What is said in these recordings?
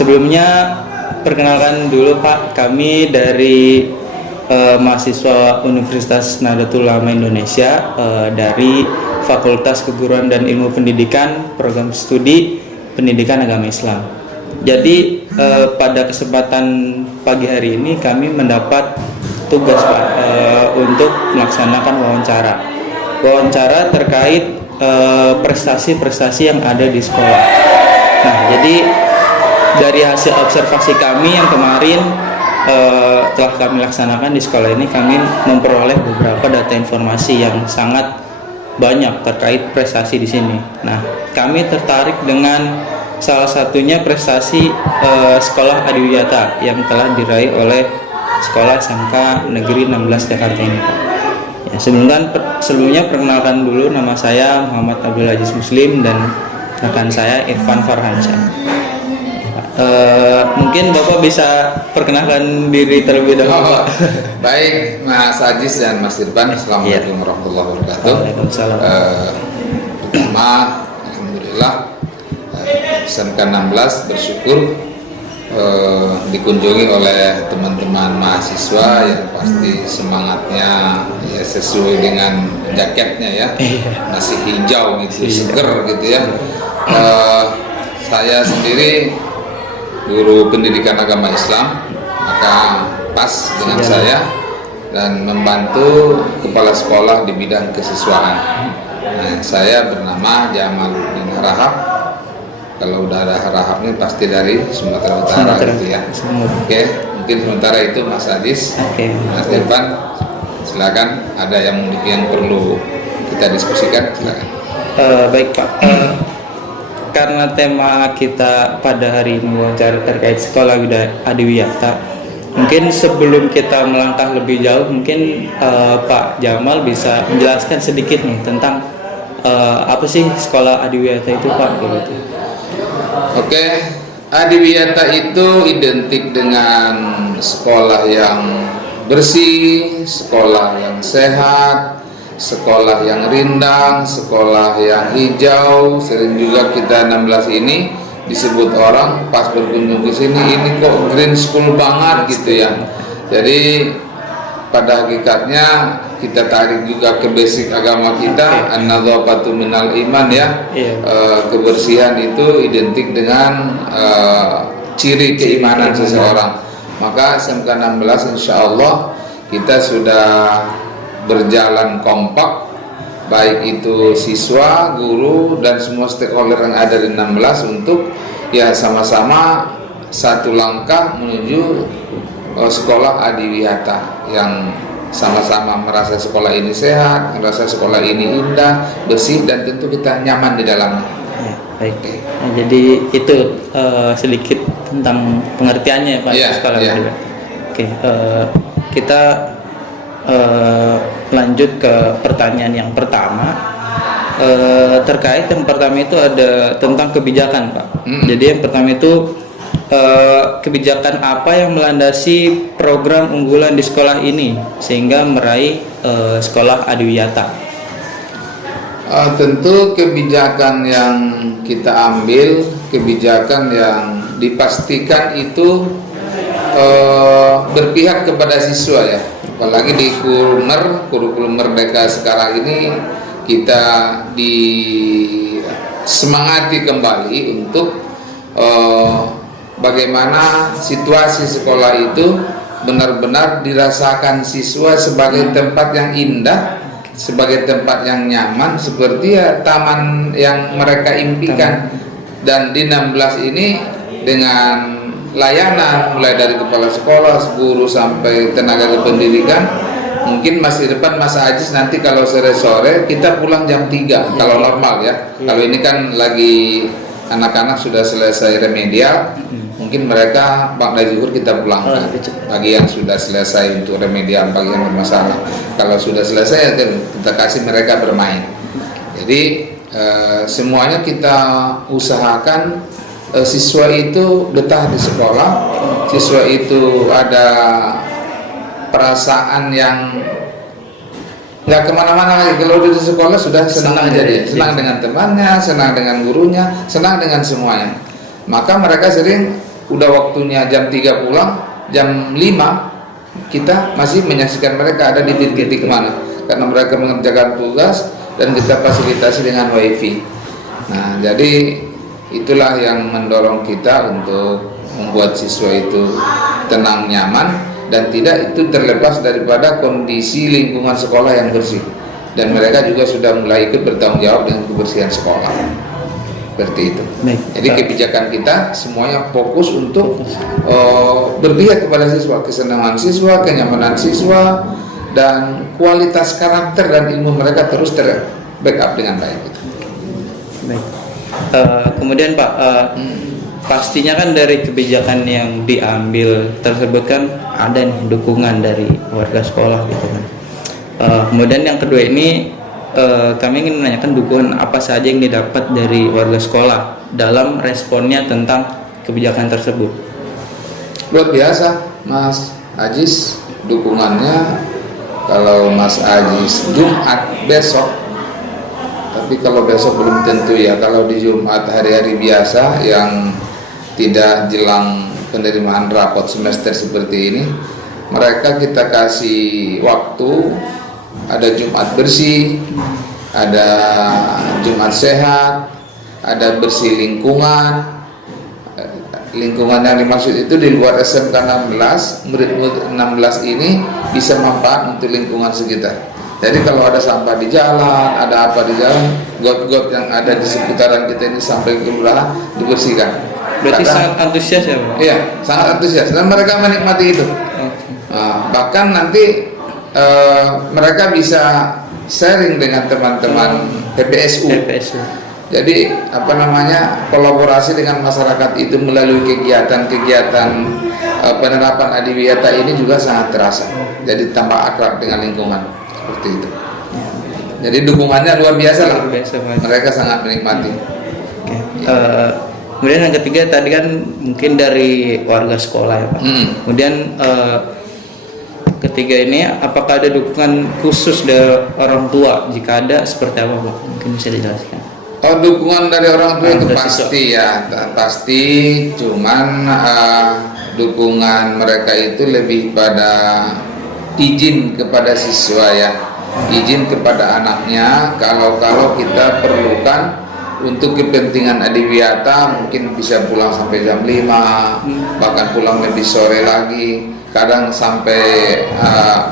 Sebelumnya perkenalkan dulu Pak, kami dari mahasiswa Universitas Nahdlatul Ulama Indonesia dari Fakultas Keguruan dan Ilmu Pendidikan, Program Studi Pendidikan Agama Islam. Jadi pada kesempatan pagi hari ini kami mendapat tugas Pak untuk melaksanakan wawancara terkait prestasi-prestasi yang ada di sekolah. Nah, jadi dari hasil observasi kami yang kemarin telah kami laksanakan di sekolah ini, kami memperoleh beberapa data informasi yang sangat banyak terkait prestasi di sini. Nah, kami tertarik dengan salah satunya prestasi sekolah Adiwiyata yang telah diraih oleh Sekolah SMK Negeri 16 Jakarta ini, Pak. Ya, sebelumnya perkenalkan dulu, nama saya Muhammad Abdul Aziz Muslim dan rekan saya Irfan Farhansyah. Mungkin Bapak bisa perkenalkan diri terlebih dahulu. Baik, Mas Aziz dan Mas Irfan, Assalamualaikum warahmatullahi wabarakatuh. Waalaikumsalam. Pertama, Alhamdulillah SMK 16 bersyukur dikunjungi oleh teman-teman mahasiswa yang pasti semangatnya ya sesuai dengan jaketnya ya, masih hijau gitu, seger gitu ya. Saya sendiri guru pendidikan agama Islam, maka pas dengan saya dan membantu kepala sekolah di bidang kesiswaan. Nah, saya bernama Jamaluddin Harahap. Kalau udah ada Harahapnya pasti dari Sumatera Utara gitu ya. Oke, mungkin sementara itu Mas Aziz, Mas Irfan, silakan, ada yang perlu kita diskusikan, silakan. Baik Pak. Karena tema kita pada hari ini wawancara terkait sekolah Adiwiyata, mungkin sebelum kita melangkah lebih jauh, mungkin Pak Jamal bisa menjelaskan sedikit nih tentang apa sih sekolah Adiwiyata itu, Pak? Gitu. Oke, Adiwiyata itu identik dengan sekolah yang bersih, sekolah yang sehat, sekolah yang rindang, sekolah yang hijau. Sering juga kita 16 ini disebut orang pas berkunjung ke sini, ini kok green school banget gitu ya. Jadi pada hakikatnya kita tarik juga ke basic agama kita, an-nadzafatu minal iman ya. Kebersihan itu identik dengan ciri keimanan seseorang. Maka SMK 16 insya Allah kita sudah berjalan kompak, baik itu siswa, guru, dan semua stakeholder yang ada di 16 untuk ya sama-sama satu langkah menuju sekolah Adiwiyata yang sama-sama merasa sekolah ini sehat, merasa sekolah ini indah, bersih, dan tentu kita nyaman di dalamnya. Ya, baik. Nah, jadi itu sedikit tentang pengertiannya Pak sekolah Adiwiyata. Oke, kita lanjut ke pertanyaan yang pertama. Terkait yang pertama itu ada tentang kebijakan, Pak. Jadi yang pertama itu kebijakan apa yang melandasi program unggulan di sekolah ini sehingga meraih sekolah Adiwiyata? Tentu kebijakan yang kita ambil, kebijakan yang dipastikan itu berpihak kepada siswa ya. Apalagi di kurikulum Merdeka sekarang ini kita disemangati kembali untuk bagaimana situasi sekolah itu benar-benar dirasakan siswa sebagai tempat yang indah, sebagai tempat yang nyaman, seperti ya taman yang mereka impikan. Dan di 16 ini dengan layanan mulai dari kepala sekolah, guru sampai tenaga kependidikan. Mungkin Mas Irfan, Mas Aziz nanti kalau sore-sore kita pulang jam 3 kalau normal ya. Kalau ini kan lagi anak-anak sudah selesai remedial, mungkin mereka Bang Zuhur kita pulangkan. Bagi yang sudah selesai untuk remedial, bagi yang bermasalah, kalau sudah selesai kita kasih mereka bermain. Jadi semuanya kita usahakan siswa itu betah di sekolah, siswa itu ada perasaan yang nggak kemana-mana lagi. Kalau di sekolah sudah senang aja dia, senang dengan temannya, senang dengan gurunya, senang dengan semuanya. Maka mereka sering udah waktunya jam 3 pulang, jam 5 kita masih menyaksikan mereka ada di titik-titik mana, karena mereka mengerjakan tugas dan kita fasilitasi dengan wifi. Nah, jadi itulah yang mendorong kita untuk membuat siswa itu tenang, nyaman, dan tidak itu terlepas daripada kondisi lingkungan sekolah yang bersih. Dan mereka juga sudah mulai ikut bertanggung jawab dengan kebersihan sekolah. Seperti itu. Baik. Jadi kebijakan kita semuanya fokus untuk berpihak kepada siswa, kesenangan siswa, kenyamanan siswa, dan kualitas karakter dan ilmu mereka terus ter-backup dengan baik. Baik. Kemudian Pak, pastinya kan dari kebijakan yang diambil tersebut kan ada nih dukungan dari warga sekolah gitu kan. Kemudian yang kedua ini kami ingin menanyakan dukungan apa saja yang didapat dari warga sekolah dalam responnya tentang kebijakan tersebut. Luar biasa, Mas Ajis, dukungannya. Kalau Mas Ajis Jumat besok, tapi kalau besok belum tentu ya. Kalau di Jumat hari-hari biasa yang tidak jelang penerimaan rapot semester seperti ini, mereka kita kasih waktu. Ada Jumat bersih, ada Jumat sehat, ada bersih lingkungan. Lingkungan yang dimaksud itu di luar SMK 16, murid-murid 16 ini bisa manfaat untuk lingkungan sekitar. Jadi kalau ada sampah di jalan, ada apa di jalan, got-got yang ada di seputaran kita ini sampai ke kelurahan dibersihkan. Berarti sangat antusias ya Pak? Iya, sangat antusias dan mereka menikmati itu. Nah, bahkan nanti mereka bisa sharing dengan teman-teman PPSU. Jadi kolaborasi dengan masyarakat itu melalui kegiatan-kegiatan penerapan adiwiyata ini juga sangat terasa. Jadi tambah akrab dengan lingkungan seperti itu. Jadi dukungannya luar biasa lah. Mereka sangat menikmati. Kemudian yang ketiga tadi kan mungkin dari warga sekolah ya Pak. Kemudian ketiga ini apakah ada dukungan khusus dari orang tua? Jika ada, seperti apa Pak? Mungkin bisa dijelaskan. Oh, dukungan dari orang tua itu pasti ya, pasti. Cuman dukungan mereka itu lebih pada izin kepada siswa ya, izin kepada anaknya. Kalau kita perlukan untuk kepentingan adiwiyata mungkin bisa pulang sampai jam 5, bahkan pulang lebih sore lagi. Kadang sampai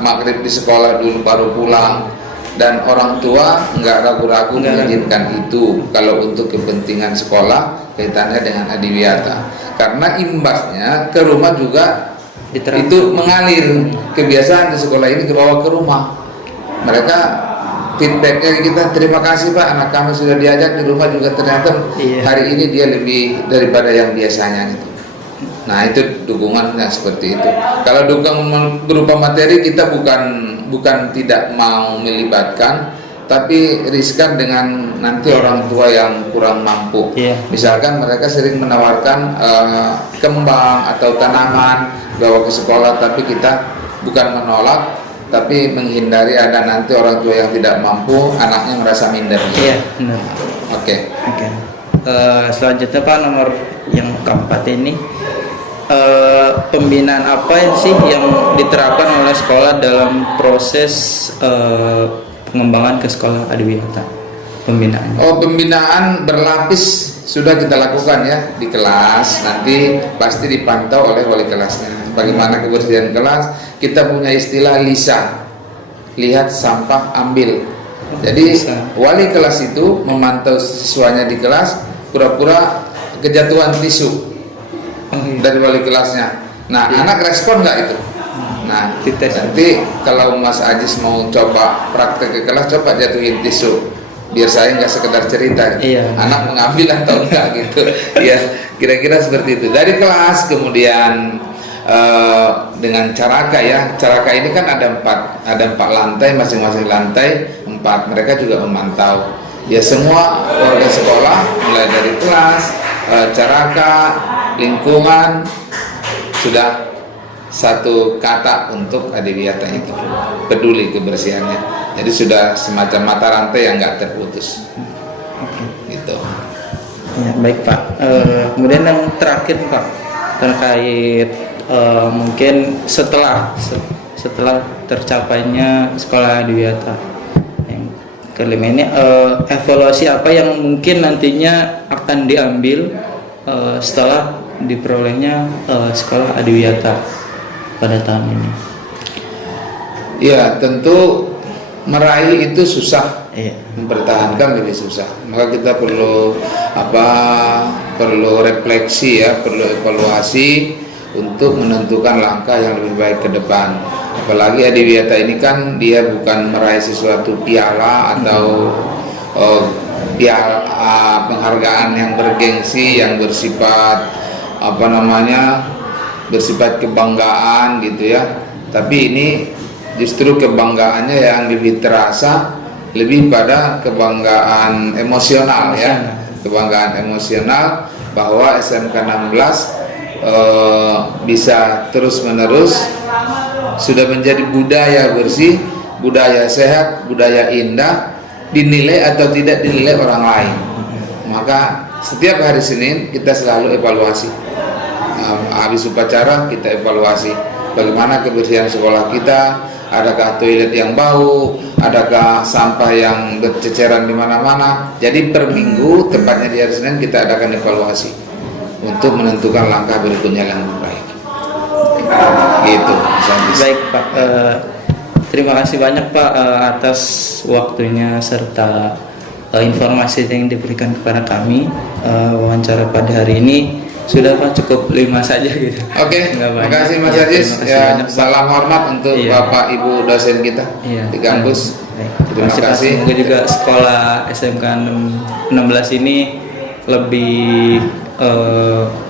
maghrib di sekolah dulu baru pulang, dan orang tua nggak ragu-ragu mengizinkan itu kalau untuk kepentingan sekolah kaitannya dengan adiwiyata, karena imbasnya ke rumah juga itu mengalir. Kebiasaan di sekolah ini dibawa ke rumah. Mereka feedbacknya kita, terima kasih Pak, anak kami sudah diajak di rumah juga ternyata hari ini dia lebih daripada yang biasanya gitu. Nah, itu dukungannya seperti itu. Kalau dukungan berupa materi, kita bukan tidak mau melibatkan, tapi riskan dengan nanti orang tua yang kurang mampu. Misalkan mereka sering menawarkan kembang atau tanaman bawa ke sekolah, tapi kita bukan menolak, tapi menghindari ada nanti orang tua yang tidak mampu, anaknya merasa minder. Iya, benar. Oke. Selanjutnya Pak, nomor yang keempat ini, pembinaan apa sih yang diterapkan oleh sekolah dalam proses pengembangan ke sekolah adiwiyata? Pembinaan. Oh, pembinaan berlapis sudah kita lakukan ya di kelas. Nanti pasti dipantau oleh wali kelasnya. Bagaimana kebersihan kelas? Kita punya istilah LISA, lihat sampah ambil. Jadi wali kelas itu memantau siswanya di kelas, pura-pura kejatuhan tisu dari wali kelasnya. Nah, anak respon nggak itu? Nah, nanti kalau Mas Ajis mau coba praktek ke kelas, coba jatuhin tisu, biar saya nggak sekedar cerita. Anak mengambil atau enggak gitu. Ya, kira-kira seperti itu. Dari kelas kemudian dengan caraka ya. Caraka ini kan ada empat lantai, masing-masing lantai 4. Mereka juga memantau. Ya, semua warga sekolah mulai dari kelas, caraka, lingkungan sudah satu kata untuk adiwiyata itu, peduli kebersihannya. Jadi sudah semacam mata rantai yang nggak terputus. Gitu. Ya, baik Pak. Kemudian yang terakhir Pak, terkait mungkin setelah tercapainya sekolah adiwiyata. Yang kelima ini evaluasi apa yang mungkin nantinya akan diambil setelah diperolehnya sekolah adiwiyata pada tahun ini. Ya, tentu meraih itu susah, Iya. mempertahankan lebih susah. Maka kita perlu perlu refleksi ya, perlu evaluasi untuk menentukan langkah yang lebih baik ke depan. Apalagi adiwiyata ini kan dia bukan meraih sesuatu piala atau penghargaan yang bergengsi, yang bersifat bersifat kebanggaan gitu ya. Tapi ini justru kebanggaannya yang lebih terasa, lebih pada kebanggaan emosional ya, kebanggaan emosional bahwa SMK 16 bisa terus menerus sudah menjadi budaya bersih, budaya sehat, budaya indah, dinilai atau tidak dinilai orang lain. Maka setiap hari Senin kita selalu evaluasi. Habis upacara kita evaluasi bagaimana kebersihan sekolah kita, adakah toilet yang bau, adakah sampah yang berceceran di mana-mana. Jadi per minggu, tepatnya di hari Senin, kita adakan evaluasi untuk menentukan langkah berikutnya yang lebih baik. Gitu. Baik Pak, terima kasih banyak Pak atas waktunya serta informasi yang diberikan kepada kami. Wawancara pada hari ini sudah Pak, cukup 5 saja gitu. Oke, terima kasih Mas Aziz. Ya, salam hormat untuk Bapak Ibu dosen kita di kampus. Terima kasih. Semoga juga sekolah SMK 16 ini lebih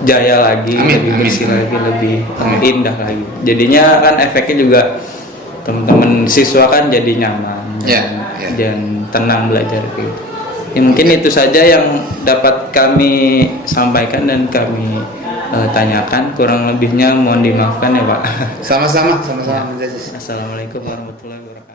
jaya lagi, lebih bersih lagi, lebih indah lagi. Jadinya kan efeknya juga teman-teman siswa kan jadi nyaman dan tenang belajar gitu. Ya, mungkin itu saja yang dapat kami sampaikan dan kami tanyakan. Kurang lebihnya mohon dimaafkan ya Pak. Sama-sama. Assalamualaikum warahmatullahi wabarakatuh.